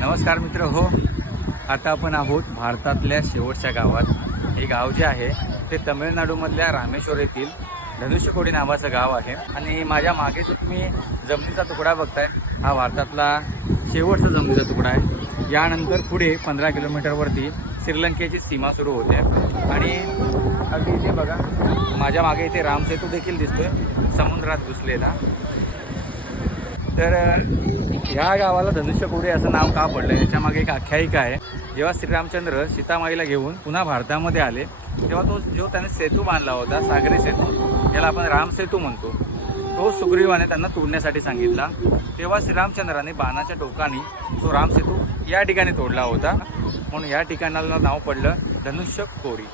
नमस्कार मित्र हो. आता आपण आहोत भारतातल्या शेवटच्या गावात. हे गाव जे आहे ते तमिळनाडूमधल्या रामेश्वर येथील धनुष्यकोडी नावाचं गाव आहे. आणि माझ्या मागे जो तुम्ही जमिनीचा तुकडा बघताय हा भारतातला शेवटचा जमिनीचा तुकडा आहे. यानंतर पुढे 15 किलोमीटरवरती श्रीलंकेची सीमा सुरू होते. आणि अगदी इथे बघा माझ्या मागे इथे रामसेतू देखील दिसतोय समुद्रात घुसलेला. तर ह्या गावाला धनुष्यकोडी असं नाव का पडलं याच्या मागे एक आख्यायिका आहे. जेव्हा श्रीरामचंद्र सीतामाईला घेऊन पुन्हा भारतामध्ये आले तेव्हा जो त्याने सेतू बांधला होता, सागरी सेतू, याला आपण रामसेतू म्हणतो, तो सुग्रीवाने त्यांना तोडण्यासाठी सांगितला. तेव्हा श्रीरामचंद्राने बाणाच्या टोकाने तो रामसेतू या ठिकाणी तोडला होता, म्हणून या ठिकाणाला नाव पडलं धनुष्यकोडी.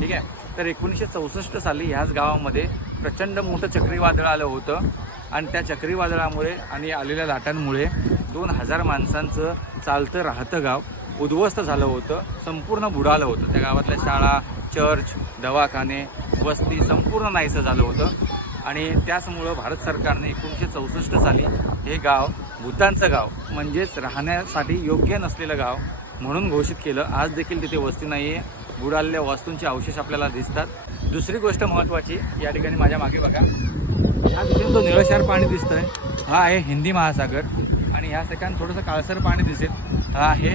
ठीक आहे. तर 1964 साली ह्याच गावामध्ये प्रचंड मोठं चक्रीवादळ आलं होतं आणि त्या चक्रीवादळामुळे आणि आलेल्या लाटांमुळे 2000 माणसांचं चालतं राहतं गाव उद्ध्वस्त झालं होतं, संपूर्ण बुडालं होतं. त्या गावातल्या शाळा, चर्च, दवाखाने, वस्ती संपूर्ण नाहीसं झालं होतं. आणि त्याचमुळं भारत सरकारने 1964 साली हे गाव भूतांचं गाव म्हणजेच राहण्यासाठी योग्य नसलेलं गाव म्हणून घोषित केलं. आज देखील तिथे वस्ती नाही आहे, बुडालेल्या वस्तूंचे अवशेष आपल्याला दिसतात. दुसरी गोष्ट महत्त्वाची, या ठिकाणी माझ्या मागे बघा हा तिथे जो निळशार पाणी दिसतंय हा आहे हिंदी महासागर आणि ह्या ठिकाणी थोडंसं काळसर पाणी दिसेल हा आहे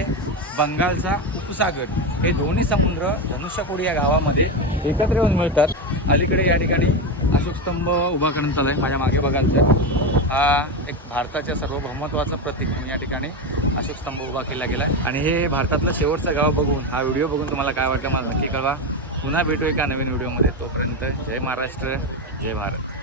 बंगालचा उपसागर. हे दोन्ही समुद्र धनुष्यकोडी या गावामध्ये एकत्र येऊन मिळतात. अलीकडे या ठिकाणी अशोक स्तंभ उभा करण्यात आला आहे. माझ्या मागे बघाल तर हा एक भारताच्या सार्वभौमत्वाचं प्रतीक म्हणून या ठिकाणी अशोक स्तंभ उभा केला गेला आहे. आणि हे भारतातलं शेवटचं गाव बघून, हा व्हिडिओ बघून तुम्हाला काय वाटलं मला नक्की कळवा. पुन्हा भेटू एका नवीन व्हिडिओमध्ये. तोपर्यंत जय महाराष्ट्र, जय भारत.